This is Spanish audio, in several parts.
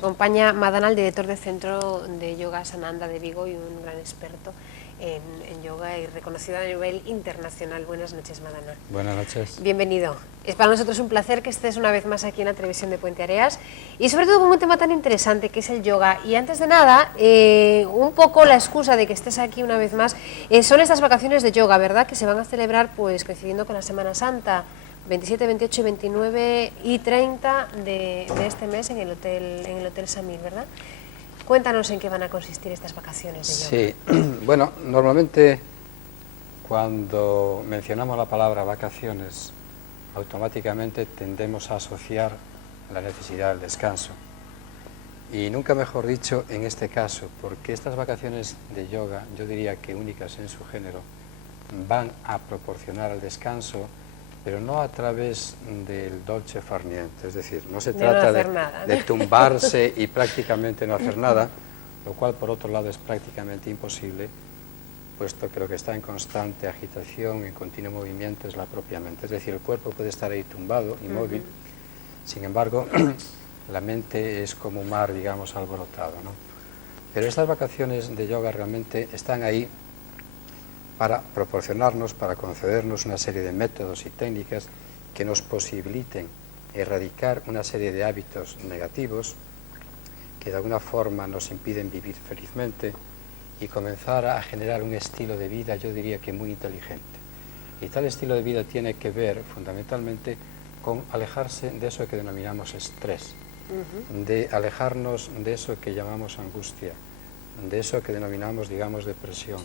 acompaña Madana, el director del Centro de Yoga Sananda de Vigo y un gran experto en yoga y reconocido a nivel internacional. Buenas noches, Madana. Buenas noches. Bienvenido. Es para nosotros un placer que estés una vez más aquí en la televisión de Puente Areas y sobre todo con un tema tan interesante que es el yoga. Y antes de nada, un poco la excusa de que estés aquí una vez más son estas vacaciones de yoga, ¿verdad? Que se van a celebrar pues coincidiendo con la Semana Santa, 27, 28, 29 y 30 de este mes en el Hotel Samil, ¿verdad? Cuéntanos en qué van a consistir estas vacaciones de yoga. Sí, bueno, normalmente cuando mencionamos la palabra vacaciones, automáticamente tendemos a asociar la necesidad del descanso. Y nunca mejor dicho en este caso, porque estas vacaciones de yoga, yo diría que únicas en su género, van a proporcionar el descanso, pero no a través del dolce far niente, es decir, no se trata de tumbarse y prácticamente no hacer nada, lo cual por otro lado es prácticamente imposible, puesto que lo que está en constante agitación, en continuo movimiento es la propia mente, es decir, el cuerpo puede estar ahí tumbado, inmóvil, sin embargo, la mente es como un mar, digamos, alborotado, ¿no? Pero estas vacaciones de yoga realmente están ahí para proporcionarnos, para concedernos una serie de métodos y técnicas que nos posibiliten erradicar una serie de hábitos negativos que de alguna forma nos impiden vivir felizmente y comenzar a generar un estilo de vida, yo diría que muy inteligente. Y tal estilo de vida tiene que ver fundamentalmente con alejarse de eso que denominamos estrés, de alejarnos de eso que llamamos angustia, de eso que denominamos, digamos, depresión,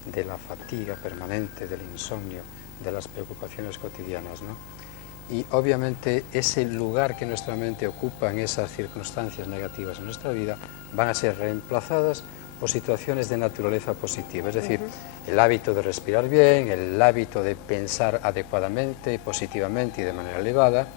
de la fatiga permanente, del insomnio, de las preocupaciones cotidianas, ¿no? Y obviamente ese lugar que nuestra mente ocupa en esas circunstancias negativas en nuestra vida van a ser reemplazadas por situaciones de naturaleza positiva, es decir, el hábito de respirar bien, el hábito de pensar adecuadamente, positivamente y de manera elevada,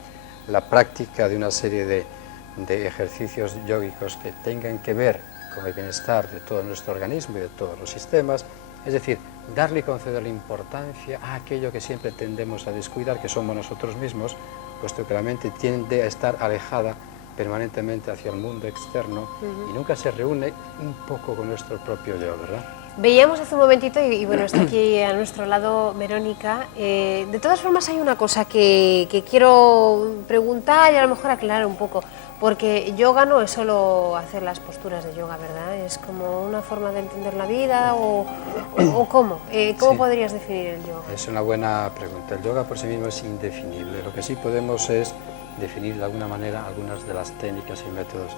la práctica de una serie de ejercicios yógicos que tengan que ver con el bienestar de todo nuestro organismo y de todos los sistemas. Es decir, darle y concederle importancia a aquello que siempre tendemos a descuidar, que somos nosotros mismos, puesto que la mente tiende a estar alejada permanentemente hacia el mundo externo y nunca se reúne un poco con nuestro propio yo, ¿verdad? Veíamos hace un momentito, y bueno, está aquí a nuestro lado Verónica, de todas formas hay una cosa que quiero preguntar y a lo mejor aclarar un poco, porque yoga no es solo hacer las posturas de yoga, ¿verdad? Es como una forma de entender la vida o ¿cómo? ¿Cómo Sí, podrías definir el yoga? es una buena pregunta. El yoga por sí mismo es indefinible. Lo que sí podemos es definir de alguna manera algunas de las técnicas y métodos.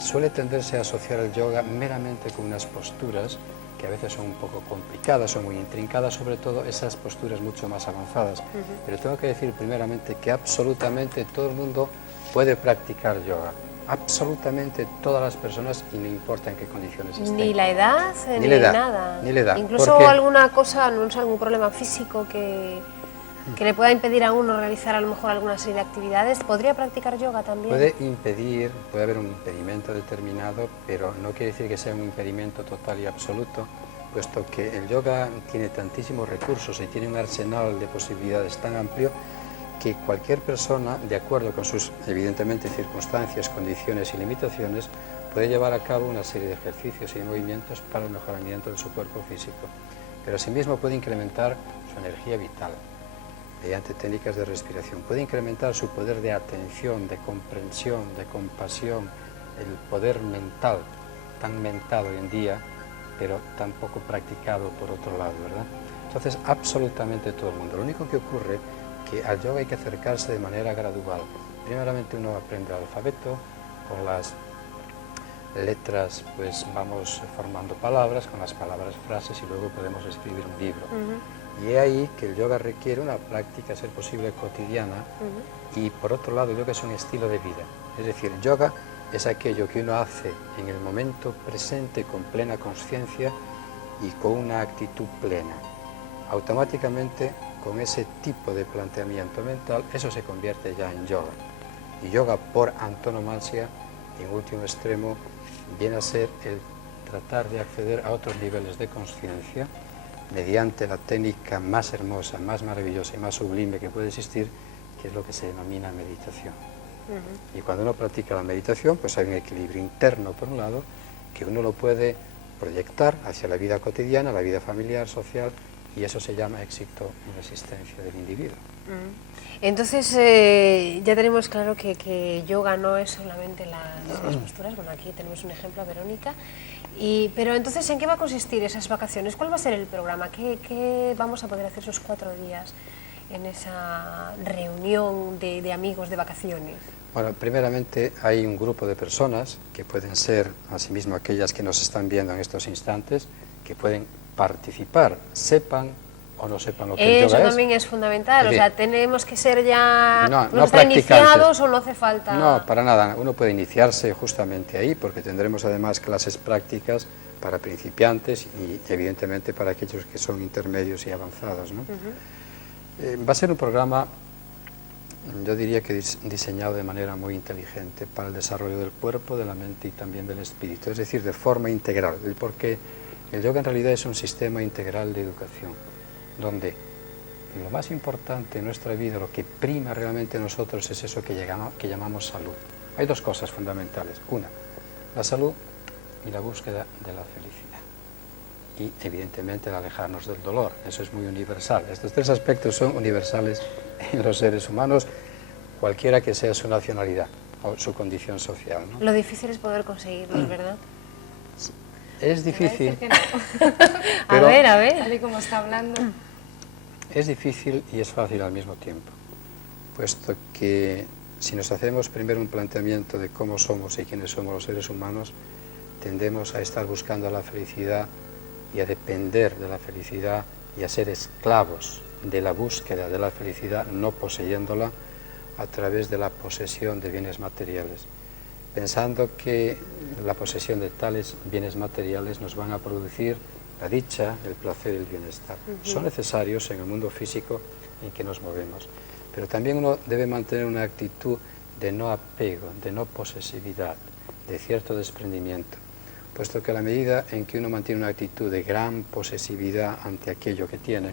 Suele tenderse a asociar el yoga meramente con unas posturas que a veces son un poco complicadas, son muy intrincadas, sobre todo esas posturas mucho más avanzadas. Pero tengo que decir primeramente que absolutamente todo el mundo puede practicar yoga. Absolutamente todas las personas, y no importa en qué condiciones estén. Ni la edad, ni nada. Ni la edad. Incluso alguna cosa, no sé, algún problema físico que le pueda impedir a uno realizar a lo mejor alguna serie de actividades, ¿podría practicar yoga también? Puede impedir, puede haber un impedimento determinado, pero no quiere decir que sea un impedimento total y absoluto, puesto que el yoga tiene tantísimos recursos y tiene un arsenal de posibilidades tan amplio que cualquier persona, de acuerdo con sus, evidentemente, circunstancias, condiciones y limitaciones, puede llevar a cabo una serie de ejercicios y de movimientos para el mejoramiento de su cuerpo físico, pero asimismo puede incrementar su energía vital mediante técnicas de respiración, puede incrementar su poder de atención, de comprensión, de compasión, el poder mental, tan mentado hoy en día, pero tan poco practicado por otro lado, ¿verdad? Entonces, absolutamente todo el mundo. Lo único que ocurre es que al yoga hay que acercarse de manera gradual. Primeramente uno aprende el alfabeto, con las letras pues vamos formando palabras, con las palabras frases y luego podemos escribir un libro. Y es ahí que el yoga requiere una práctica, a ser posible, cotidiana, y por otro lado el yoga es un estilo de vida. Es decir, el yoga es aquello que uno hace en el momento presente con plena conciencia y con una actitud plena. Automáticamente, con ese tipo de planteamiento mental, eso se convierte ya en yoga. Y yoga, por antonomasia, en último extremo, viene a ser el tratar de acceder a otros niveles de conciencia mediante la técnica más hermosa, más maravillosa y más sublime que puede existir, que es lo que se denomina meditación. Y cuando uno practica la meditación, pues hay un equilibrio interno, por un lado, que uno lo puede proyectar hacia la vida cotidiana, la vida familiar, social, y eso se llama éxito en la existencia del individuo. Entonces ya tenemos claro que yoga no es solamente las posturas. Bueno, aquí tenemos un ejemplo a Verónica. Pero entonces, ¿en qué va a consistir esas vacaciones? ¿Cuál va a ser el programa? ¿Qué vamos a poder hacer esos 4 días en esa reunión de amigos de vacaciones? Bueno, primeramente hay un grupo de personas que pueden ser, asimismo, aquellas que nos están viendo en estos instantes, que pueden participar, sepan o no sepan lo que el yoga es. Eso también es fundamental, Sí. o sea, tenemos que ser ya no estar iniciados practicantes. o no hace falta. No, para nada, uno puede iniciarse justamente ahí, porque tendremos además clases prácticas para principiantes y evidentemente para aquellos que son intermedios y avanzados, ¿no? Va a ser un programa, yo diría que diseñado de manera muy inteligente para el desarrollo del cuerpo, de la mente y también del espíritu, es decir, de forma integral, porque el yoga en realidad es un sistema integral de educación, donde lo más importante en nuestra vida, lo que prima realmente en nosotros es eso que llamamos salud. Hay 2 cosas fundamentales. Una, la salud y la búsqueda de la felicidad. Y evidentemente el alejarnos del dolor. Eso es muy universal. Estos 3 aspectos son universales en los seres humanos, cualquiera que sea su nacionalidad o su condición social, ¿no? Lo difícil es poder conseguirlos, ¿verdad? Es difícil. Que no. A ver. Tal y como está hablando. Es difícil y es fácil al mismo tiempo, puesto que si nos hacemos primero un planteamiento de cómo somos y quiénes somos los seres humanos, tendemos a estar buscando la felicidad y a depender de la felicidad y a ser esclavos de la búsqueda de la felicidad, no poseyéndola a través de la posesión de bienes materiales, pensando que la posesión de tales bienes materiales nos van a producir la dicha, el placer y el bienestar. Son necesarios en el mundo físico en que nos movemos, pero también uno debe mantener una actitud de no apego, de no posesividad, de cierto desprendimiento, puesto que a la medida en que uno mantiene una actitud de gran posesividad ante aquello que tiene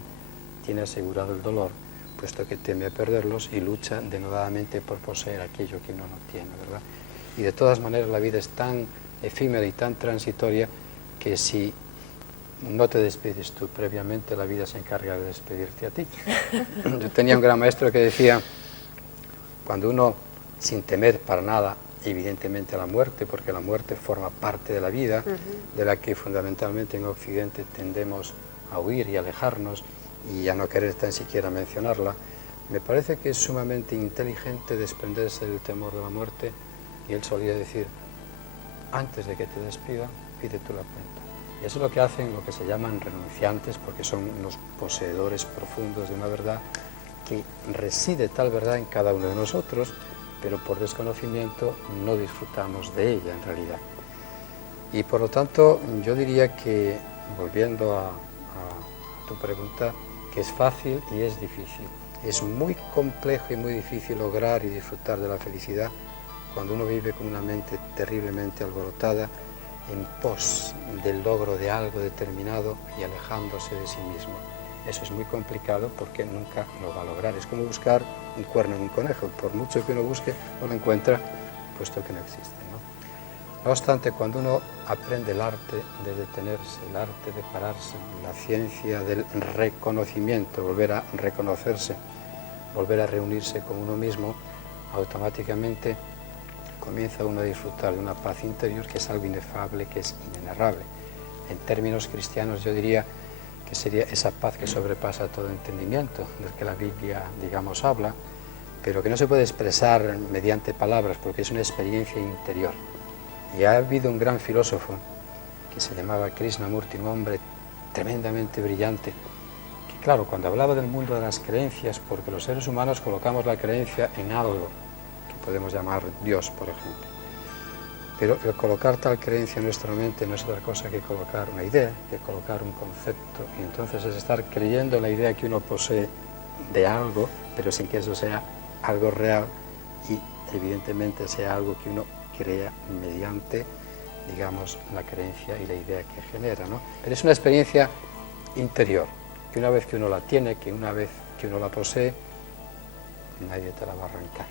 asegurado el dolor, puesto que teme a perderlos y lucha denodadamente por poseer aquello que uno no tiene, ¿verdad? Y de todas maneras la vida es tan efímera y tan transitoria que si no te despides tú previamente, la vida se encarga de despedirte a ti. Yo tenía un gran maestro que decía, cuando uno, sin temer para nada, evidentemente a la muerte, porque la muerte forma parte de la vida, de la que fundamentalmente en Occidente tendemos a huir y alejarnos y a no querer tan siquiera mencionarla, me parece que es sumamente inteligente desprenderse del temor de la muerte, y él solía decir, antes de que te despidan, pide tú la cuenta. Y eso es lo que hacen lo que se llaman renunciantes, porque son unos poseedores profundos de una verdad que reside tal verdad en cada uno de nosotros, pero por desconocimiento no disfrutamos de ella en realidad. Y por lo tanto, yo diría que, volviendo a tu pregunta, que es fácil y es difícil. Es muy complejo y muy difícil lograr y disfrutar de la felicidad cuando uno vive con una mente terriblemente alborotada en pos del logro de algo determinado y alejándose de sí mismo. Eso es muy complicado porque nunca lo va a lograr. Es como buscar un cuerno en un conejo. Por mucho que uno busque, no lo encuentra, puesto que no existe, ¿no? No obstante, cuando uno aprende el arte de detenerse, el arte de pararse, la ciencia del reconocimiento, volver a reconocerse, volver a reunirse con uno mismo, automáticamente comienza uno a disfrutar de una paz interior que es algo inefable, que es inenarrable. En términos cristianos yo diría que sería esa paz que sobrepasa todo entendimiento, del que la Biblia, digamos, habla, pero que no se puede expresar mediante palabras porque es una experiencia interior. Y ha habido un gran filósofo que se llamaba Krishnamurti, un hombre tremendamente brillante, que claro, cuando hablaba del mundo de las creencias, porque los seres humanos colocamos la creencia en algo, que podemos llamar Dios, por ejemplo. Pero el colocar tal creencia en nuestra mente no es otra cosa que colocar una idea, que colocar un concepto, y entonces es estar creyendo en la idea que uno posee de algo, pero sin que eso sea algo real y evidentemente sea algo que uno crea mediante, digamos, la creencia y la idea que genera, ¿no? Pero es una experiencia interior, que una vez que uno la tiene, que una vez que uno la posee, nadie te la va a arrancar.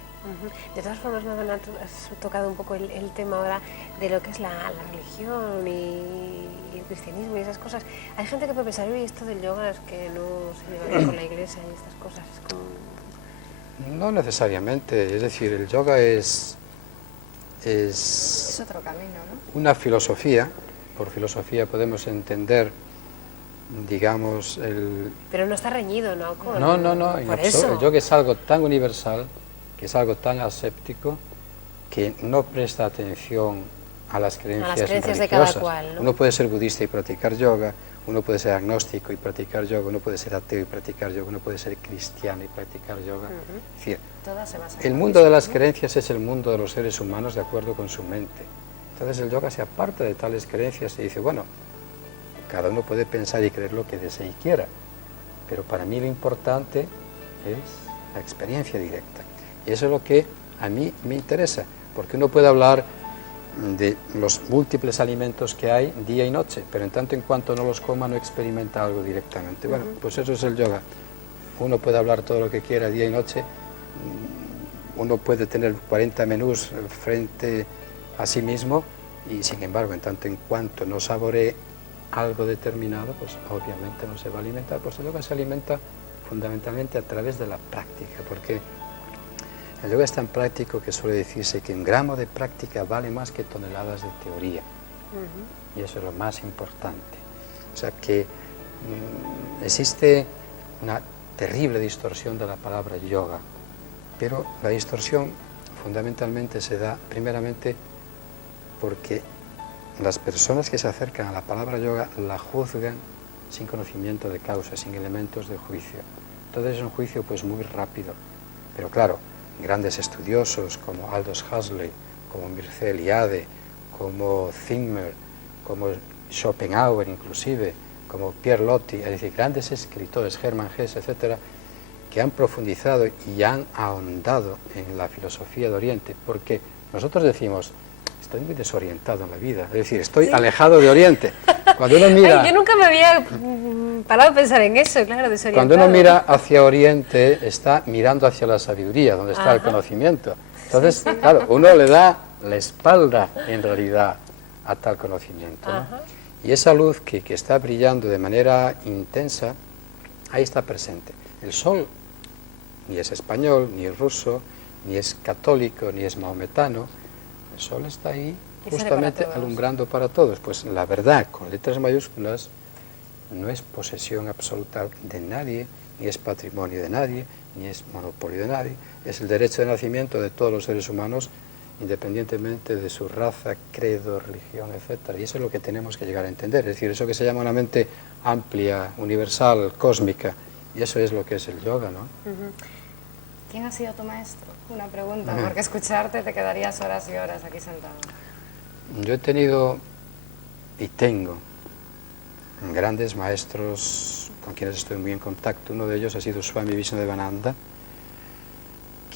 De todas formas, Madonna, tú has tocado un poco el tema ahora de lo que es la religión y el cristianismo y esas cosas. Hay gente que puede pensar, uy, esto del yoga es que no se lleva bien con la iglesia y estas cosas. Es como... No necesariamente, es decir, el yoga es Es otro camino, ¿no? una filosofía. Por filosofía podemos entender, digamos, el... Pero no está reñido, ¿no? No, en por absoluto. eso. El yoga es algo tan universal, que es algo tan aséptico, que no presta atención a las creencias de cada religiosas. cual, ¿no? Uno puede ser budista y practicar yoga, uno puede ser agnóstico y practicar yoga, uno puede ser ateo y practicar yoga, uno puede ser cristiano y practicar yoga. Es decir, Todas se basan el en mundo eso, de las ¿no? creencias es el mundo de los seres humanos de acuerdo con su mente. Entonces el yoga se aparta de tales creencias y dice, bueno, cada uno puede pensar y creer lo que desee y quiera, pero para mí lo importante es la experiencia directa. Y eso es lo que a mí me interesa, porque uno puede hablar de los múltiples alimentos que hay día y noche, pero en tanto en cuanto no los coma no experimenta algo directamente. Bueno, pues eso es el yoga. Uno puede hablar todo lo que quiera día y noche, uno puede tener 40 menús frente a sí mismo y sin embargo en tanto en cuanto no saboree algo determinado, pues obviamente no se va a alimentar. Pues el yoga se alimenta fundamentalmente a través de la práctica, porque el yoga es tan práctico que suele decirse que un gramo de práctica vale más que toneladas de teoría. Y eso es lo más importante. O sea que existe una terrible distorsión de la palabra yoga, pero la distorsión fundamentalmente se da primeramente porque las personas que se acercan a la palabra yoga la juzgan sin conocimiento de causa, sin elementos de juicio. Entonces es un juicio pues muy rápido, pero claro, grandes estudiosos como Aldous Huxley, como Mircea Eliade, como Zimmer, como Schopenhauer inclusive, como Pierre Loti, es decir, grandes escritores, Hermann Hesse, etcétera, que han profundizado y han ahondado en la filosofía de Oriente, porque nosotros decimos, estoy muy desorientado en la vida, es decir, estoy alejado de Oriente. Cuando uno mira... Ay, yo nunca me había parado a pensar en eso, claro, desorientado. Cuando uno mira hacia Oriente, está mirando hacia la sabiduría, donde está el conocimiento. Entonces, claro, uno le da la espalda, en realidad, a tal conocimiento, ¿no? Y esa luz que está brillando de manera intensa, ahí está presente. El sol ni es español, ni es ruso, ni es católico, ni es maometano. El sol está ahí justamente alumbrando para todos. Pues la verdad, con letras mayúsculas, no es posesión absoluta de nadie, ni es patrimonio de nadie, ni es monopolio de nadie. Es el derecho de nacimiento de todos los seres humanos, independientemente de su raza, credo, religión, etc. Y eso es lo que tenemos que llegar a entender. Es decir, eso que se llama una mente amplia, universal, cósmica. Y eso es lo que es el yoga, ¿no? ¿Quién ha sido tu maestro? Una pregunta, porque escucharte te quedarías horas y horas aquí sentado. Yo he tenido y tengo grandes maestros con quienes estoy muy en contacto. Uno de ellos ha sido Swami Vishnadevananda,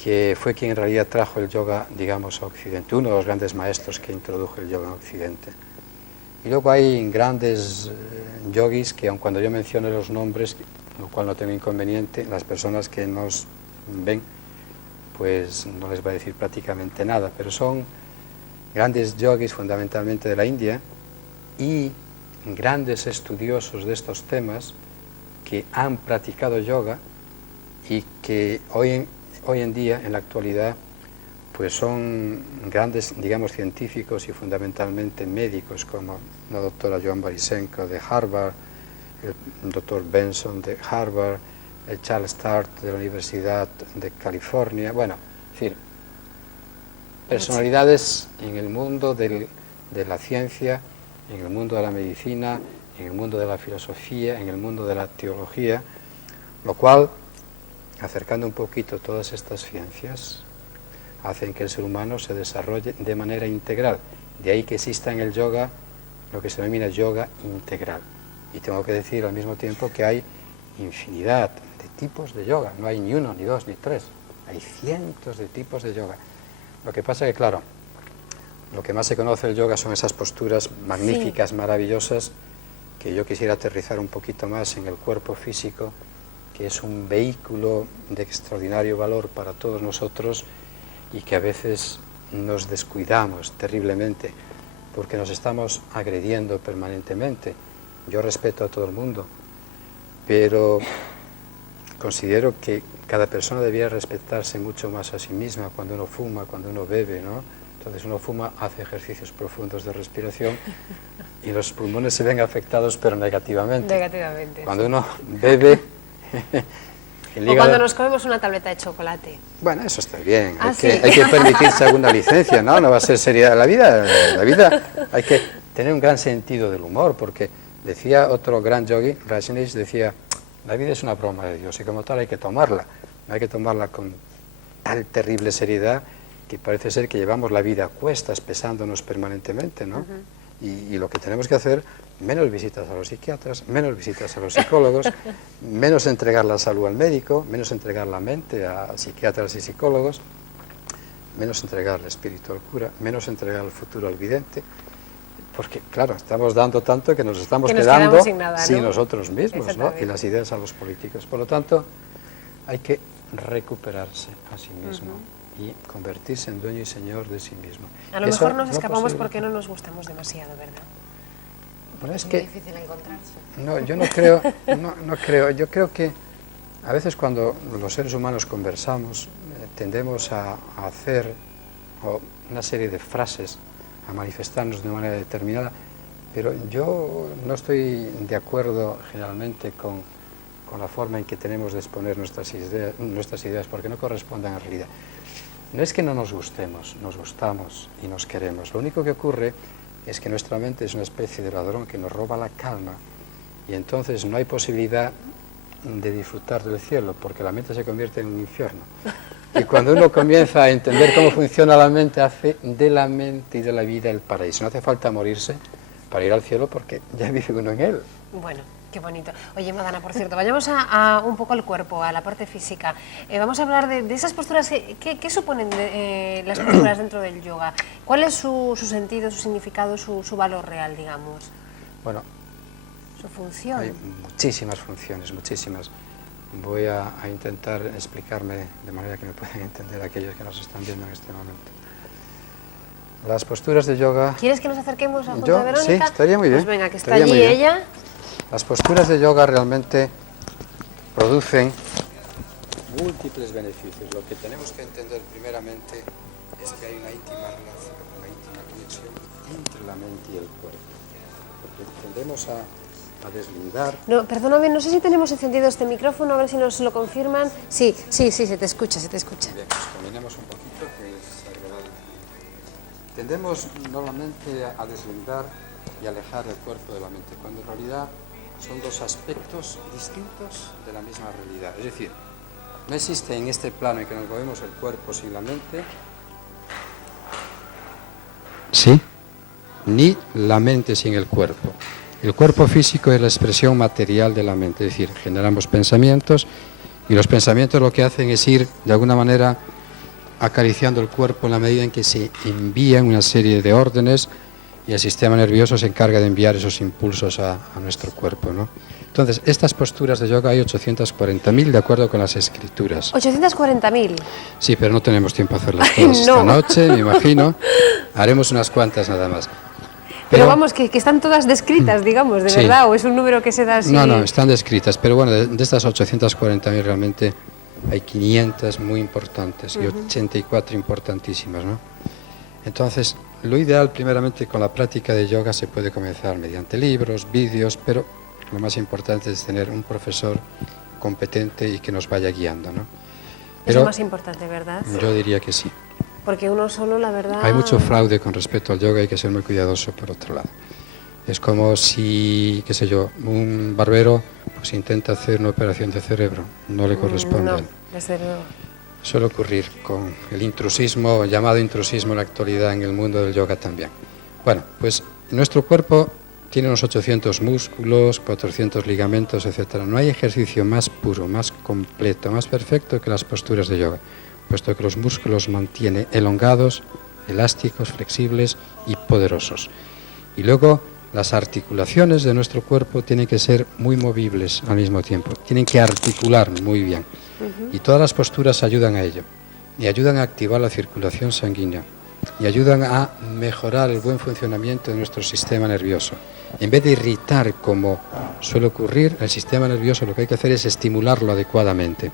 que fue quien en realidad trajo el yoga, digamos, a Occidente, uno de los grandes maestros que introdujo el yoga en Occidente. Y luego hay grandes yogis que, aun cuando yo mencione los nombres, lo cual no tengo inconveniente, las personas que nos ven, pues no les va a decir prácticamente nada, pero son grandes yogis fundamentalmente de la India y grandes estudiosos de estos temas que han practicado yoga y que hoy en día, en la actualidad, pues son grandes, digamos, científicos y fundamentalmente médicos, como la doctora Joan Barisenko de Harvard, el doctor Benson de Harvard, el Charles Sturt de la Universidad de California, bueno, es decir, personalidades en el mundo de la ciencia, en el mundo de la medicina, en el mundo de la filosofía, en el mundo de la teología, lo cual, acercando un poquito todas estas ciencias, hacen que el ser humano se desarrolle de manera integral. De ahí que exista en el yoga lo que se denomina yoga integral. Y tengo que decir al mismo tiempo que hay infinidad de tipos de yoga, no hay ni uno, ni dos, ni tres, hay cientos de tipos de yoga. Lo que pasa es que, claro, lo que más se conoce del yoga son esas posturas magníficas, maravillosas, que yo quisiera aterrizar un poquito más en el cuerpo físico, que es un vehículo de extraordinario valor para todos nosotros y que a veces nos descuidamos terriblemente porque nos estamos agrediendo permanentemente. Yo respeto a todo el mundo, pero considero que cada persona debiera respetarse mucho más a sí misma cuando uno fuma, cuando uno bebe, ¿no? Entonces uno fuma, hace ejercicios profundos de respiración y los pulmones se ven afectados, pero negativamente. Negativamente. Cuando uno bebe... O cuando nos comemos una tableta de chocolate. Bueno, eso está bien, ¿Sí? hay que permitirse alguna licencia, ¿no? No va a ser seria la vida hay que tener un gran sentido del humor, porque decía otro gran yogi, Rajneesh, decía, la vida es una broma de Dios y como tal hay que tomarla, no hay que tomarla con tal terrible seriedad que parece ser que llevamos la vida a cuestas, pesándonos permanentemente, ¿no? Y lo que tenemos que hacer, menos visitas a los psiquiatras, menos visitas a los psicólogos, menos entregar la salud al médico, menos entregar la mente a psiquiatras y psicólogos, menos entregar el espíritu al cura, menos entregar el futuro al vidente, porque claro, estamos dando tanto que nos estamos quedando sin nada, ¿no? sin nosotros mismos, ¿no? Y las ideas a los políticos. Por lo tanto, hay que recuperarse a sí mismo y convertirse en dueño y señor de sí mismo. A lo mejor nos escapamos porque no nos gustamos demasiado, ¿verdad? Bueno, es muy que difícil encontrarse. no, yo no creo, no creo. Yo creo que a veces cuando los seres humanos conversamos tendemos a hacer una serie de frases, a manifestarnos de una manera determinada, pero yo no estoy de acuerdo generalmente con la forma en que tenemos de exponer nuestras ideas porque no corresponden a la realidad. No es que no nos gustemos, nos gustamos y nos queremos. Lo único que ocurre es que nuestra mente es una especie de ladrón que nos roba la calma y entonces no hay posibilidad de disfrutar del cielo porque la mente se convierte en un infierno. Y cuando uno comienza a entender cómo funciona la mente, hace de la mente y de la vida el paraíso. No hace falta morirse para ir al cielo porque ya vive uno en él. Bueno, qué bonito. Oye, Madana, por cierto, vayamos a un poco al cuerpo, a la parte física. Vamos a hablar de esas posturas. ¿Qué suponen las posturas dentro del yoga? ¿Cuál es su sentido, su significado, su valor real, digamos? Bueno, su función. Hay muchísimas funciones, muchísimas. Voy a intentar explicarme de manera que me puedan entender aquellos que nos están viendo en este momento. Las posturas de yoga... ¿Quieres que nos acerquemos a junto a Verónica? Sí, estaría muy bien. Pues venga, que está allí ella. Las posturas de yoga realmente producen múltiples beneficios. Lo que tenemos que entender primeramente es que hay una íntima relación, una íntima conexión entre la mente y el cuerpo. Porque tendemos a deslindar... No, perdóname, no sé si tenemos encendido este micrófono, a ver si nos lo confirman. Sí, se te escucha, se te escucha. Bien, pues caminemos un poquito, que es agradable. Tendemos normalmente a deslindar y alejar el cuerpo de la mente, cuando en realidad son dos aspectos distintos de la misma realidad. Es decir, no existe en este plano en que nos movemos el cuerpo sin la mente, sí, ni la mente sin el cuerpo. El cuerpo físico es la expresión material de la mente, es decir, generamos pensamientos y los pensamientos lo que hacen es ir de alguna manera acariciando el cuerpo en la medida en que se envían una serie de órdenes y el sistema nervioso se encarga de enviar esos impulsos a nuestro cuerpo, ¿no? Entonces, estas posturas de yoga hay 840.000 de acuerdo con las escrituras. ¿840.000? Sí, pero no tenemos tiempo a hacerlas todas esta noche, me imagino. Haremos unas cuantas nada más. Pero vamos, que están todas descritas, digamos, de verdad, o es un número que se da así... No, están descritas, pero bueno, de estas 840.000 realmente hay 500 muy importantes y 84 importantísimas, ¿no? Entonces, lo ideal primeramente con la práctica de yoga se puede comenzar mediante libros, vídeos, pero lo más importante es tener un profesor competente y que nos vaya guiando, ¿no? Es lo más importante, ¿verdad? Yo diría que sí. Porque uno solo, la verdad... Hay mucho fraude con respecto al yoga y hay que ser muy cuidadoso por otro lado. Es como si, qué sé yo, un barbero pues intenta hacer una operación de cerebro, no le corresponde. No, desde luego. Suele ocurrir con el intrusismo, llamado intrusismo en la actualidad en el mundo del yoga también. Bueno, pues nuestro cuerpo tiene unos 800 músculos, 400 ligamentos, etc. No hay ejercicio más puro, más completo, más perfecto que las posturas de yoga, puesto que los músculos mantiene elongados, elásticos, flexibles y poderosos. Y luego las articulaciones de nuestro cuerpo tienen que ser muy movibles al mismo tiempo, tienen que articular muy bien. Y todas las posturas ayudan a ello. y ayudan a activar la circulación sanguínea y ayudan a mejorar el buen funcionamiento de nuestro sistema nervioso. En vez de irritar, como suele ocurrir, el sistema nervioso lo que hay que hacer es estimularlo adecuadamente.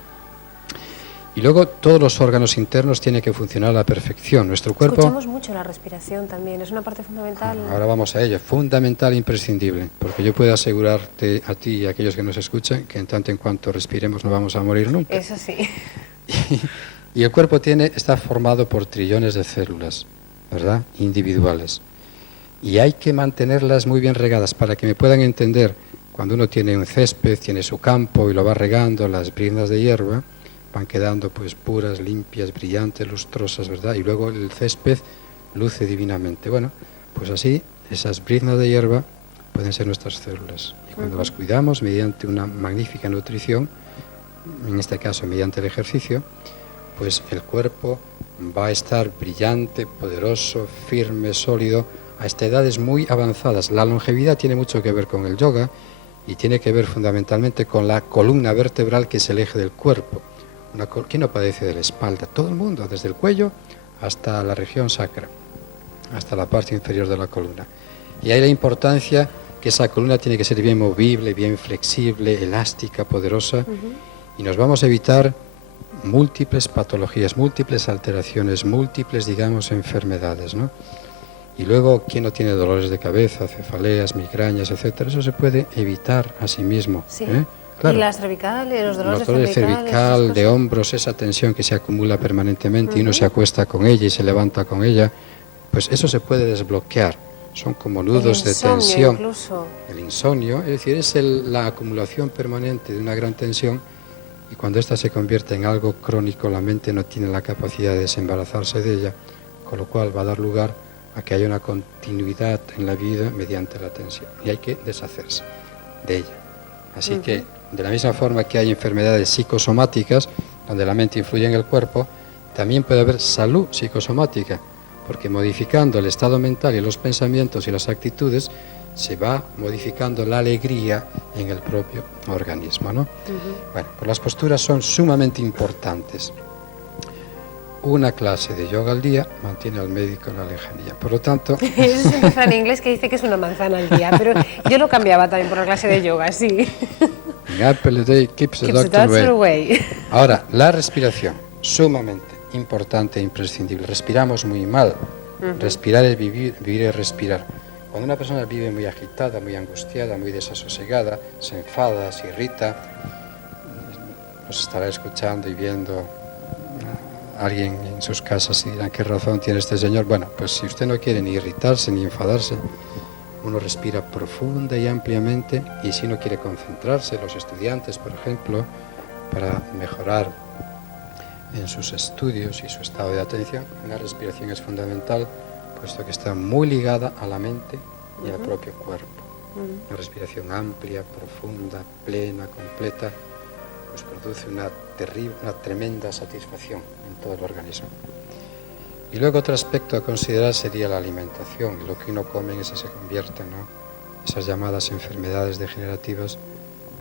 Y luego todos los órganos internos tienen que funcionar a la perfección. Nuestro cuerpo... Escuchamos mucho la respiración también, es una parte fundamental. Ahora vamos a ello, fundamental e imprescindible, porque yo puedo asegurarte a ti y a aquellos que nos escuchan que en tanto en cuanto respiremos no vamos a morir nunca. Eso sí. Y el cuerpo está formado por trillones de células, ¿verdad? Individuales. Y hay que mantenerlas muy bien regadas para que me puedan entender. Cuando uno tiene un césped, tiene su campo y lo va regando, las briznas de hierba van quedando pues puras, limpias, brillantes, lustrosas, ¿verdad? Y luego el césped luce divinamente. Bueno, pues así esas briznas de hierba pueden ser nuestras células. Y cuando las cuidamos mediante una magnífica nutrición, en este caso mediante el ejercicio, pues el cuerpo va a estar brillante, poderoso, firme, sólido, hasta edades muy avanzadas. La longevidad tiene mucho que ver con el yoga y tiene que ver fundamentalmente con la columna vertebral, que es el eje del cuerpo. ¿Quién no padece de la espalda? Todo el mundo, desde el cuello hasta la región sacra, hasta la parte inferior de la columna. Y hay la importancia que esa columna tiene que ser bien movible, bien flexible, elástica, poderosa, y nos vamos a evitar múltiples patologías, múltiples alteraciones, múltiples, digamos, enfermedades, ¿no? Y luego, ¿quién no tiene dolores de cabeza, cefaleas, migrañas, etcétera? Eso se puede evitar a sí mismo. Sí. Claro. Y las cervicales, los dolores de cervical, de hombros, esa tensión que se acumula permanentemente y uno se acuesta con ella y se levanta con ella, pues eso se puede desbloquear. Son como nudos de tensión. Incluso. El insomnio, es decir, es la acumulación permanente de una gran tensión, y cuando ésta se convierte en algo crónico, la mente no tiene la capacidad de desembarazarse de ella, con lo cual va a dar lugar a que haya una continuidad en la vida mediante la tensión, y hay que deshacerse de ella. Así que, de la misma forma que hay enfermedades psicosomáticas, donde la mente influye en el cuerpo, también puede haber salud psicosomática, porque modificando el estado mental y los pensamientos y las actitudes, se va modificando la alegría en el propio organismo, ¿no? Bueno, pues las posturas son sumamente importantes. Una clase de yoga al día mantiene al médico en la lejanía. Por lo tanto... Eso es un refrán en inglés que dice que es una manzana al día, pero yo lo cambiaba también por la clase de yoga, sí. An apple a day keeps the doctor away. Ahora, la respiración, sumamente importante e imprescindible. Respiramos muy mal. Respirar es vivir, vivir es respirar. Cuando una persona vive muy agitada, muy angustiada, muy desasosegada, se enfada, se irrita, nos estará escuchando y viendo alguien en sus casas y dirán, ¿qué razón tiene este señor? Bueno, pues si usted no quiere ni irritarse ni enfadarse, uno respira profunda y ampliamente, y si no quiere concentrarse, los estudiantes, por ejemplo, para mejorar en sus estudios y su estado de atención, la respiración es fundamental, puesto que está muy ligada a la mente y al propio cuerpo. Una respiración amplia, profunda, plena, completa, pues produce una tremenda satisfacción en todo el organismo. Y luego otro aspecto a considerar sería la alimentación. Lo que uno come en eso se convierte, ¿no? Esas llamadas enfermedades degenerativas,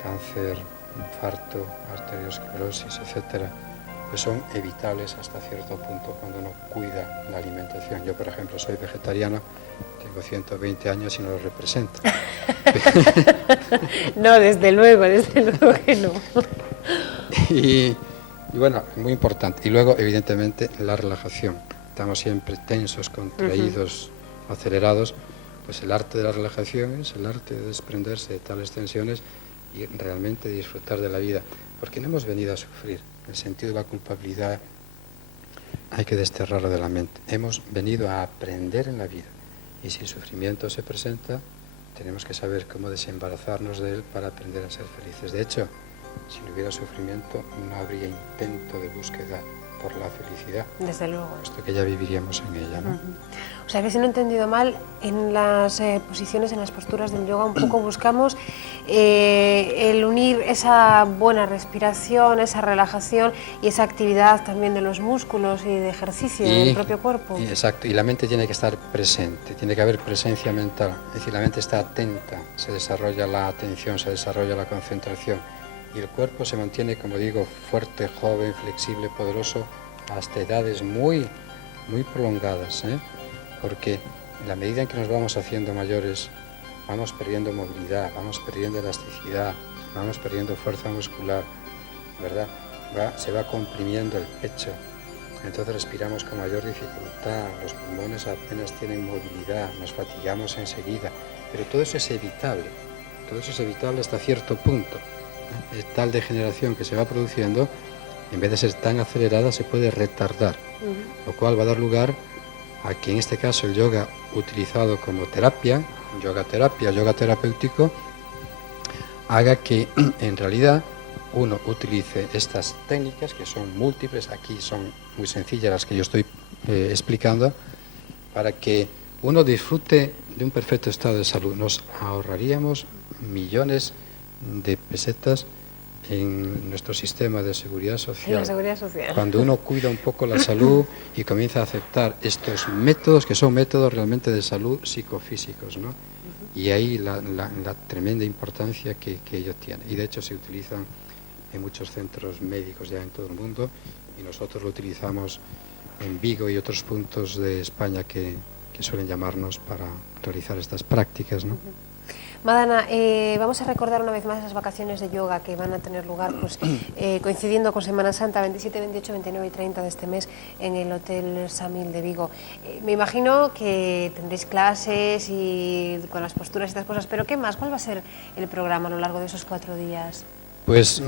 cáncer, infarto, arteriosclerosis, etcétera, pues son evitables hasta cierto punto cuando uno cuida la alimentación. Yo, por ejemplo, soy vegetariano, tengo 120 años y no lo represento. No, desde luego que no. Y bueno, muy importante. Y luego, evidentemente, la relajación. Estamos siempre tensos, contraídos, acelerados. Pues el arte de la relajación es el arte de desprenderse de tales tensiones y realmente disfrutar de la vida. Porque no hemos venido a sufrir. El sentido de la culpabilidad hay que desterrarlo de la mente. Hemos venido a aprender en la vida. Y si el sufrimiento se presenta, tenemos que saber cómo desembarazarnos de él para aprender a ser felices. De hecho, si no hubiera sufrimiento, no habría intento de búsqueda por la felicidad. Desde luego. Puesto que ya viviríamos en ella, ¿no? O sea, que si no he entendido mal, en las posiciones, en las posturas del yoga, un poco buscamos el unir esa buena respiración, esa relajación y esa actividad también de los músculos y de ejercicio del propio cuerpo. Exacto, y la mente tiene que estar presente, tiene que haber presencia mental, es decir, la mente está atenta, se desarrolla la atención, se desarrolla la concentración, y el cuerpo se mantiene, como digo, fuerte, joven, flexible, poderoso, hasta edades muy prolongadas, porque en la medida en que nos vamos haciendo mayores, vamos perdiendo movilidad, vamos perdiendo elasticidad, vamos perdiendo fuerza muscular, ¿verdad? Se va comprimiendo el pecho, entonces respiramos con mayor dificultad, los pulmones apenas tienen movilidad, nos fatigamos enseguida, pero todo eso es evitable hasta cierto punto. Tal degeneración que se va produciendo, en vez de ser tan acelerada, se puede retardar, lo cual va a dar lugar a que en este caso el yoga utilizado como terapia, yoga terapéutico, haga que en realidad uno utilice estas técnicas, que son múltiples, aquí son muy sencillas las que yo estoy explicando, para que uno disfrute de un perfecto estado de salud. Nos ahorraríamos millones de pesetas en nuestro sistema de seguridad social. En la seguridad social. Cuando uno cuida un poco la salud y comienza a aceptar estos métodos, que son métodos realmente de salud psicofísicos, ¿no? Y ahí la tremenda importancia que ellos tienen. Y de hecho se utilizan en muchos centros médicos ya en todo el mundo, y nosotros lo utilizamos en Vigo y otros puntos de España que suelen llamarnos para realizar estas prácticas, ¿no? Madana, vamos a recordar una vez más esas vacaciones de yoga que van a tener lugar pues, coincidiendo con Semana Santa, 27, 28, 29 y 30 de este mes en el Hotel Samil de Vigo. Me imagino que tendréis clases y con las posturas y estas cosas, pero ¿qué más? ¿Cuál va a ser el programa a lo largo de esos 4 días? Pues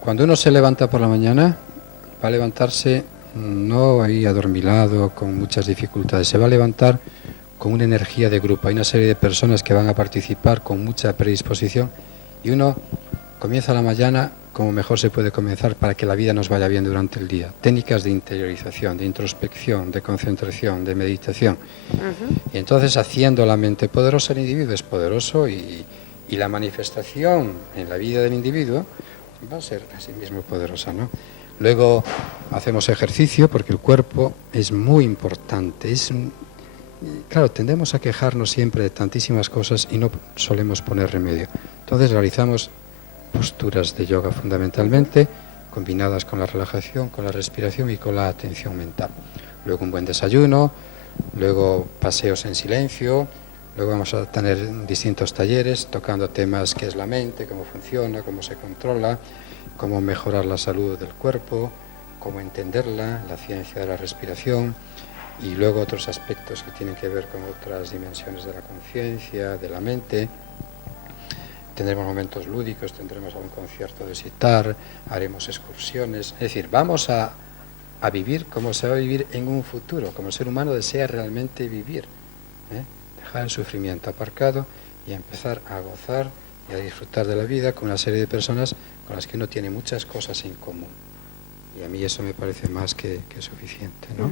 cuando uno se levanta por la mañana, va a levantarse no ahí adormilado, con muchas dificultades, se va a levantar con una energía de grupo. Hay una serie de personas que van a participar con mucha predisposición y uno comienza la mañana como mejor se puede comenzar para que la vida nos vaya bien durante el día. Técnicas de interiorización, de introspección, de concentración, de meditación. Y entonces haciendo la mente poderosa, el individuo es poderoso y la manifestación en la vida del individuo va a ser a sí mismo poderosa, ¿no? Luego hacemos ejercicio porque el cuerpo es muy importante. Claro, tendemos a quejarnos siempre de tantísimas cosas y no solemos poner remedio. Entonces realizamos posturas de yoga fundamentalmente, combinadas con la relajación, con la respiración y con la atención mental. Luego un buen desayuno, luego paseos en silencio, luego vamos a tener distintos talleres tocando temas que es la mente, cómo funciona, cómo se controla, cómo mejorar la salud del cuerpo, cómo entenderla, la ciencia de la respiración, y luego otros aspectos que tienen que ver con otras dimensiones de la conciencia, de la mente. Tendremos momentos lúdicos, tendremos algún concierto de sitar, haremos excursiones, es decir, vamos a vivir como se va a vivir en un futuro, como el ser humano desea realmente vivir, dejar el sufrimiento aparcado y empezar a gozar y a disfrutar de la vida con una serie de personas con las que uno tiene muchas cosas en común. Y a mí eso me parece más que suficiente, ¿no?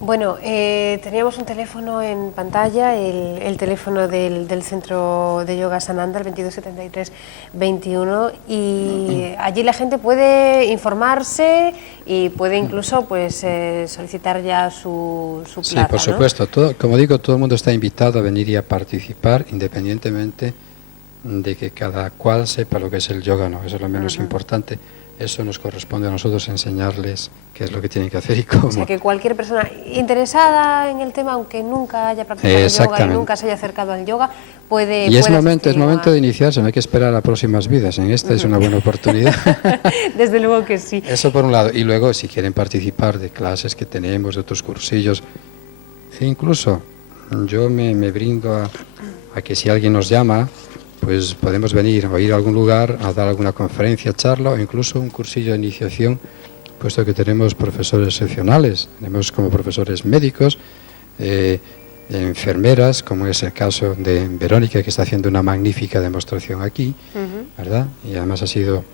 Bueno, teníamos un teléfono en pantalla, el teléfono del Centro de Yoga Sananda, el 2273-21, y allí la gente puede informarse y puede incluso pues solicitar ya su plaza, Sí, por supuesto. ¿no? Como digo, todo el mundo está invitado a venir y a participar, independientemente de que cada cual sepa lo que es el yoga, ¿no? Eso es lo menos importante. Eso nos corresponde a nosotros enseñarles qué es lo que tienen que hacer y cómo. O sea, que cualquier persona interesada en el tema, aunque nunca haya practicado yoga y nunca se haya acercado al yoga, puede Y es momento de iniciarse, no hay que esperar a próximas vidas. En esta es una buena oportunidad. Desde luego que sí. Eso por un lado. Y luego, si quieren participar de clases que tenemos, de otros cursillos, e incluso yo me brindo a que si alguien nos llama, pues podemos venir o ir a algún lugar a dar alguna conferencia, charla o incluso un cursillo de iniciación, puesto que tenemos profesores excepcionales, tenemos como profesores médicos, enfermeras, como es el caso de Verónica, que está haciendo una magnífica demostración aquí, ¿verdad? Y además ha sido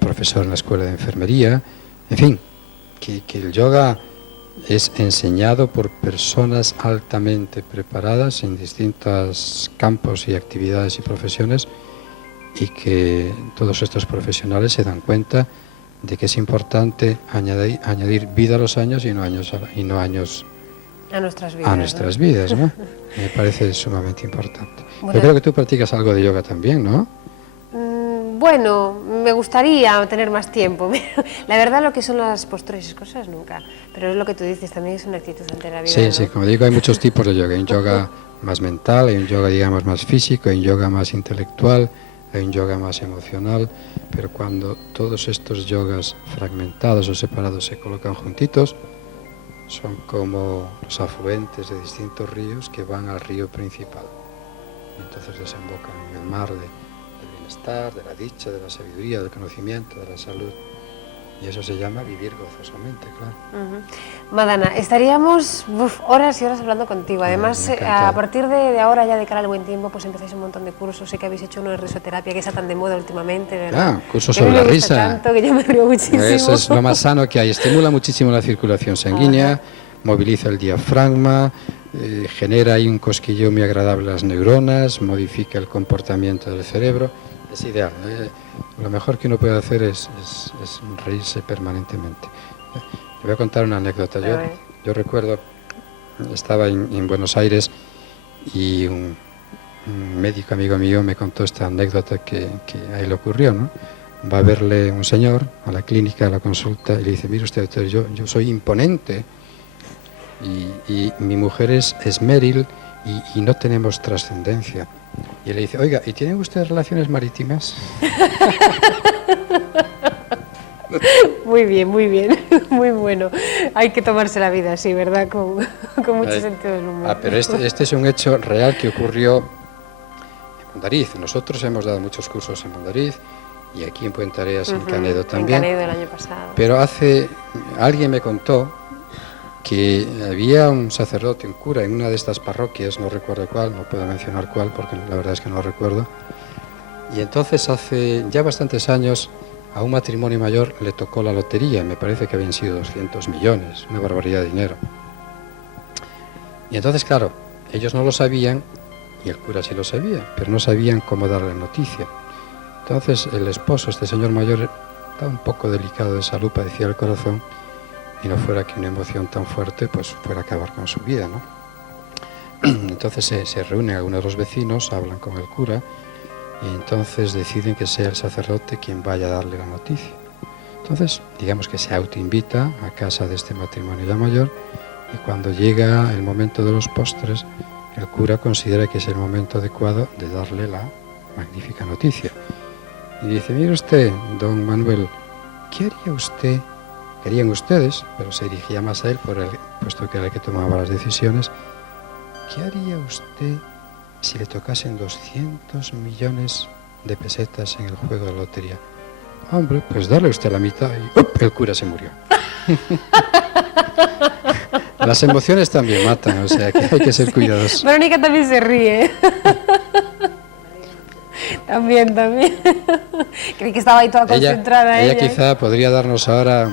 profesor en la escuela de enfermería. En fin, que el yoga es enseñado por personas altamente preparadas en distintos campos y actividades y profesiones, y que todos estos profesionales se dan cuenta de que es importante añadir vida a los años y no años a nuestras vidas. A nuestras vidas, ¿no? Me parece sumamente importante. Bueno, yo creo que tú practicas algo de yoga también, ¿no? Bueno, me gustaría tener más tiempo. La verdad, lo que son las posturas y esas cosas, nunca. Pero es lo que tú dices, también es una actitud ante la vida. Sí, ¿no? sí, como digo, hay muchos tipos de yoga. Hay un yoga más mental, hay un yoga, digamos, más físico, hay un yoga más intelectual, hay un yoga más emocional, pero cuando todos estos yogas fragmentados o separados se colocan juntitos, son como los afluentes de distintos ríos que van al río principal. Y entonces desembocan en el mar del bienestar, de la dicha, de la sabiduría, del conocimiento, de la salud. Y eso se llama vivir gozosamente, claro. Madana, estaríamos horas y horas hablando contigo. Además, a partir de ahora, ya de cara al buen tiempo, pues empezáis un montón de cursos. Sé que habéis hecho uno de risoterapia, que está tan de moda últimamente, ¿verdad? Cursos sobre la risa. Tanto, que yo me río muchísimo. Eso es lo más sano que hay. Estimula muchísimo la circulación sanguínea, moviliza el diafragma, genera ahí un cosquilleo muy agradable a las neuronas, modifica el comportamiento del cerebro. Es ideal. Lo mejor que uno puede hacer es reírse permanentemente. Le voy a contar una anécdota. Yo recuerdo, estaba en Buenos Aires y un médico amigo mío me contó esta anécdota que a él le ocurrió, ¿no? Va a verle un señor a la clínica, a la consulta, y le dice, mire usted, doctor, yo soy imponente y mi mujer es Meryl y no tenemos trascendencia. Y él le dice, oiga, ¿y tienen ustedes relaciones marítimas? Muy bien, muy bueno. Hay que tomarse la vida así, ¿verdad? Con mucho sentido del humor. Pero este es un hecho real que ocurrió en Mondariz. Nosotros hemos dado muchos cursos en Mondariz y aquí en Puente Areas, en Canedo también. En Canedo el año pasado. Pero alguien me contó que había un sacerdote, un cura en una de estas parroquias, no recuerdo cuál, no puedo mencionar cuál porque la verdad es que no lo recuerdo, y entonces hace ya bastantes años a un matrimonio mayor le tocó la lotería, me parece que habían sido 200 millones, una barbaridad de dinero. Y entonces, claro, ellos no lo sabían, y el cura sí lo sabía, pero no sabían cómo dar la noticia. Entonces el esposo, este señor mayor, estaba un poco delicado de salud, padecía el corazón, y no fuera que una emoción tan fuerte pues fuera a acabar con su vida, ¿no? Entonces se reúnen algunos de los vecinos, hablan con el cura y entonces deciden que sea el sacerdote quien vaya a darle la noticia. Entonces, digamos que se autoinvita a casa de este matrimonio ya mayor y cuando llega el momento de los postres, el cura considera que es el momento adecuado de darle la magnífica noticia. Y dice, mire usted, don Manuel, ¿qué haría usted? Querían ustedes, pero se dirigía más a él, puesto que era el que tomaba las decisiones. ¿Qué haría usted si le tocasen 200 millones de pesetas en el juego de la lotería? Hombre, pues darle usted la mitad y ¡up! El cura se murió. Las emociones también matan, o sea que hay que ser cuidadosos. Verónica también se ríe. También. Creí que estaba ahí toda concentrada. Ella quizá podría darnos ahora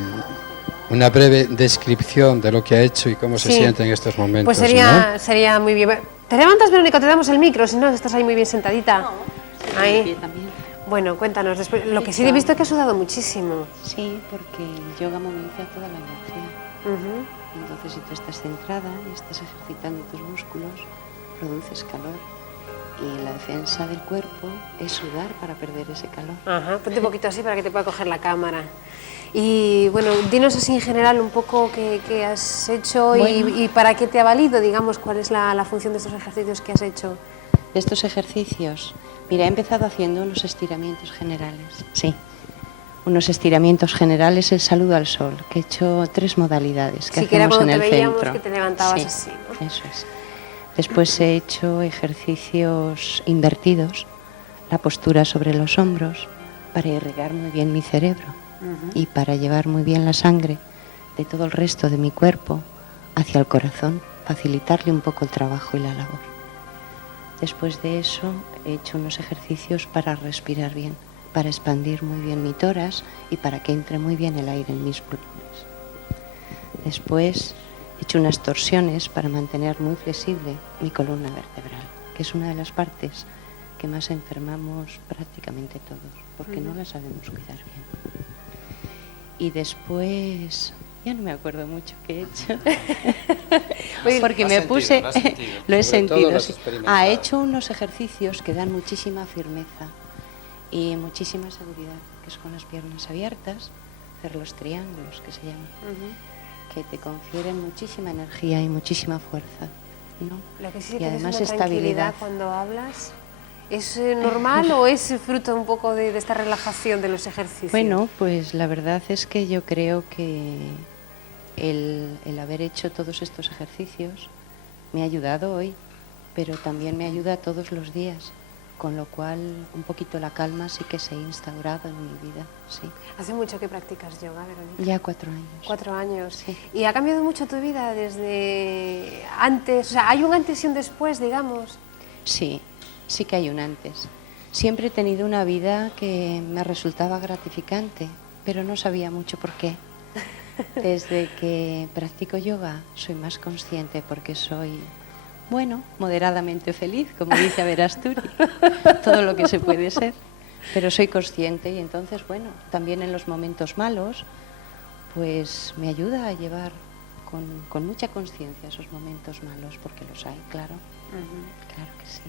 una breve descripción de lo que ha hecho y cómo se siente en estos momentos. Pues sería muy bien. ¿Te levantas, Verónica? Te damos el micro, si no, estás ahí muy bien sentadita. No, ahí. También. Bueno, cuéntanos, después, lo que sí he visto es que has sudado muchísimo. Sí, porque el yoga moviliza toda la energía. Entonces, si tú estás centrada y estás ejercitando tus músculos, produces calor. Y la defensa del cuerpo es sudar para perder ese calor. Ajá, ponte un poquito así para que te pueda coger la cámara. Y bueno, dinos así en general un poco qué has hecho y para qué te ha valido, digamos, cuál es la función de estos ejercicios que has hecho. De estos ejercicios, mira, he empezado haciendo unos estiramientos generales. Sí, unos estiramientos generales, el saludo al sol, que he hecho 3 modalidades que hacemos en el centro. Sí, que era cuando te veíamos que te levantabas así, ¿no? Eso es. Después he hecho ejercicios invertidos, la postura sobre los hombros, para irrigar muy bien mi cerebro y para llevar muy bien la sangre de todo el resto de mi cuerpo hacia el corazón, facilitarle un poco el trabajo y la labor. Después de eso he hecho unos ejercicios para respirar bien, para expandir muy bien mi tórax y para que entre muy bien el aire en mis pulmones. Después he hecho unas torsiones para mantener muy flexible mi columna vertebral, que es una de las partes que más enfermamos prácticamente todos, porque no la sabemos cuidar bien. Y después, ya no me acuerdo mucho qué he hecho, porque me puse, lo he sentido. Sí. He hecho unos ejercicios que dan muchísima firmeza y muchísima seguridad, que es con las piernas abiertas, hacer los triángulos, que se llaman, que te confieren muchísima energía y muchísima fuerza, ¿no? Lo que sí Y que además es una tranquilidad estabilidad. cuando hablas. ¿Es normal o es fruto un poco de esta relajación de los ejercicios? Bueno, pues la verdad es que yo creo que el haber hecho todos estos ejercicios me ha ayudado hoy, pero también me ayuda todos los días, con lo cual un poquito la calma sí que se ha instaurado en mi vida, sí. ¿Hace mucho que practicas yoga, Verónica? Ya 4 años. 4 años. Sí. ¿Y ha cambiado mucho tu vida desde antes? O sea, ¿hay un antes y un después, digamos? Sí, sí que hay un antes. Siempre he tenido una vida que me resultaba gratificante, pero no sabía mucho por qué. Desde que practico yoga soy más consciente porque soy, bueno, moderadamente feliz, como dice Verasturi, todo lo que se puede ser, pero soy consciente y entonces, bueno, también en los momentos malos, pues me ayuda a llevar con mucha conciencia esos momentos malos, porque los hay, claro, claro que sí.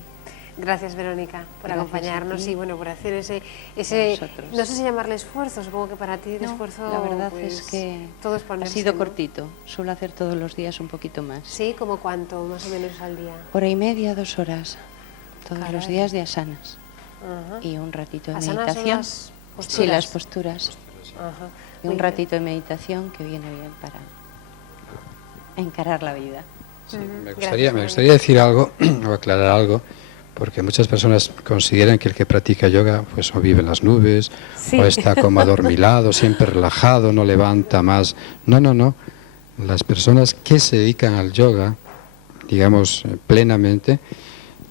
Gracias, Verónica, por Gracias acompañarnos a ti. y bueno, por hacer ese vosotros. no sé si llamarle esfuerzo, supongo que para ti el No, esfuerzo, la verdad pues, es que todo es ha ponerse, sido ¿no? cortito, suelo hacer todos los días un poquito más. Sí, ¿como cuánto más o menos al día? 1:30, 2 horas, todos los Caray. días de asanas Ajá. y un ratito de ¿Asanas son meditación. las posturas? Sí, las posturas. Ajá. Y Muy un bien. ratito de meditación que viene bien para encarar la vida. Sí, me Gracias, gustaría decir algo o aclarar algo, porque muchas personas consideran que el que practica yoga pues o vive en las nubes, Sí. o está como adormilado, siempre relajado, no levanta más. No, no, no. Las personas que se dedican al yoga, digamos, plenamente,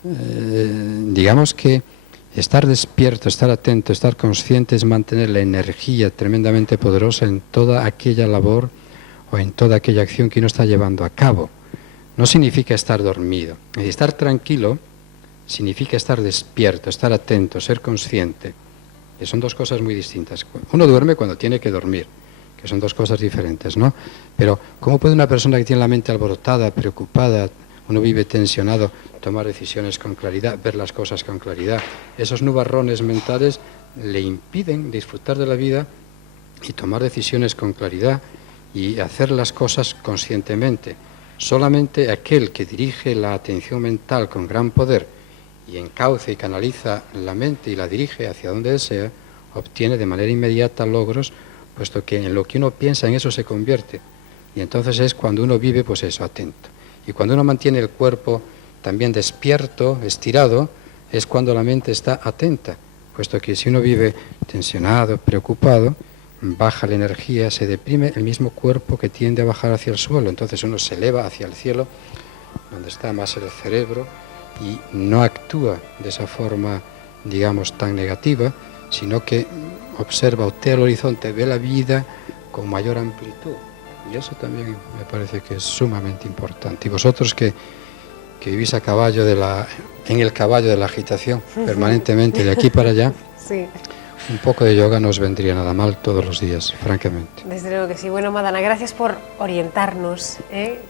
digamos que estar despierto, estar atento, estar consciente es mantener la energía tremendamente poderosa en toda aquella labor o en toda aquella acción que uno está llevando a cabo. No significa estar dormido. Estar tranquilo significa estar despierto, estar atento, ser consciente. Que son dos cosas muy distintas. Uno duerme cuando tiene que dormir, que son dos cosas diferentes, ¿no? Pero ¿cómo puede una persona que tiene la mente alborotada, preocupada, uno vive tensionado, tomar decisiones con claridad, ver las cosas con claridad? Esos nubarrones mentales le impiden disfrutar de la vida y tomar decisiones con claridad y hacer las cosas conscientemente. Solamente aquel que dirige la atención mental con gran poder y encauce y canaliza la mente y la dirige hacia donde desea, obtiene de manera inmediata logros, puesto que en lo que uno piensa en eso se convierte. Y entonces es cuando uno vive, pues eso, atento. Y cuando uno mantiene el cuerpo también despierto, estirado, es cuando la mente está atenta, puesto que si uno vive tensionado, preocupado, baja la energía, se deprime el mismo cuerpo que tiende a bajar hacia el suelo. Entonces uno se eleva hacia el cielo, donde está más el cerebro, y no actúa de esa forma, digamos, tan negativa, sino que observa, otea el horizonte, ve la vida con mayor amplitud. Y eso también me parece que es sumamente importante. Y vosotros que vivís a caballo en el caballo de la agitación permanentemente de aquí para allá, Sí. un poco de yoga no os vendría nada mal todos los días, francamente. Desde luego que sí. Bueno, Madana, gracias por orientarnos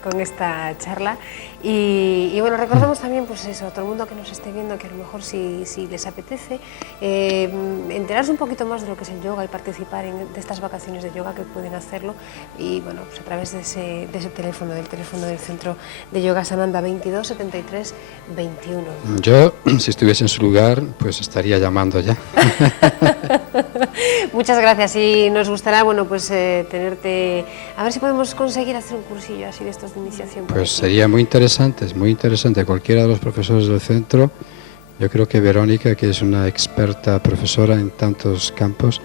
con esta charla. Y bueno, recordamos también, pues eso, a todo el mundo que nos esté viendo, que a lo mejor si les apetece enterarse un poquito más de lo que es el yoga y participar de estas vacaciones de yoga, que pueden hacerlo. Y bueno, pues a través de ese teléfono, del teléfono del Centro de Yoga Sananda, 22 73 21. Yo, si estuviese en su lugar, pues estaría llamando ya. Muchas gracias y nos gustará, bueno, pues tenerte, a ver si podemos conseguir hacer un cursillo así de estos de iniciación. por Pues aquí. sería muy interesante, es muy interesante. Cualquiera de los profesores del centro, yo creo que Verónica, que es una experta profesora en tantos campos,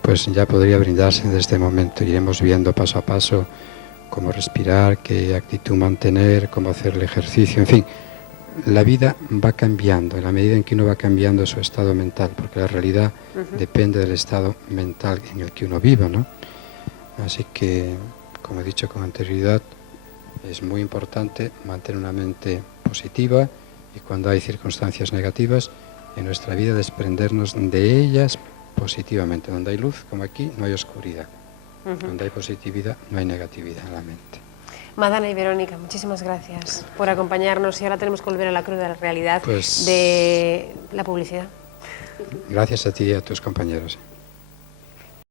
pues ya podría brindarse desde este momento. Iremos viendo paso a paso cómo respirar, qué actitud mantener, cómo hacer el ejercicio, en fin. La vida va cambiando en la medida en que uno va cambiando su estado mental, porque la realidad depende del estado mental en el que uno viva, ¿no? Así que, como he dicho con anterioridad, es muy importante mantener una mente positiva y cuando hay circunstancias negativas en nuestra vida desprendernos de ellas positivamente. Donde hay luz, como aquí, no hay oscuridad. Donde hay positividad, no hay negatividad en la mente. Madana y Verónica, muchísimas gracias por acompañarnos y ahora tenemos que volver a la cruda realidad Pues- de la publicidad. Gracias a ti y a tus compañeros.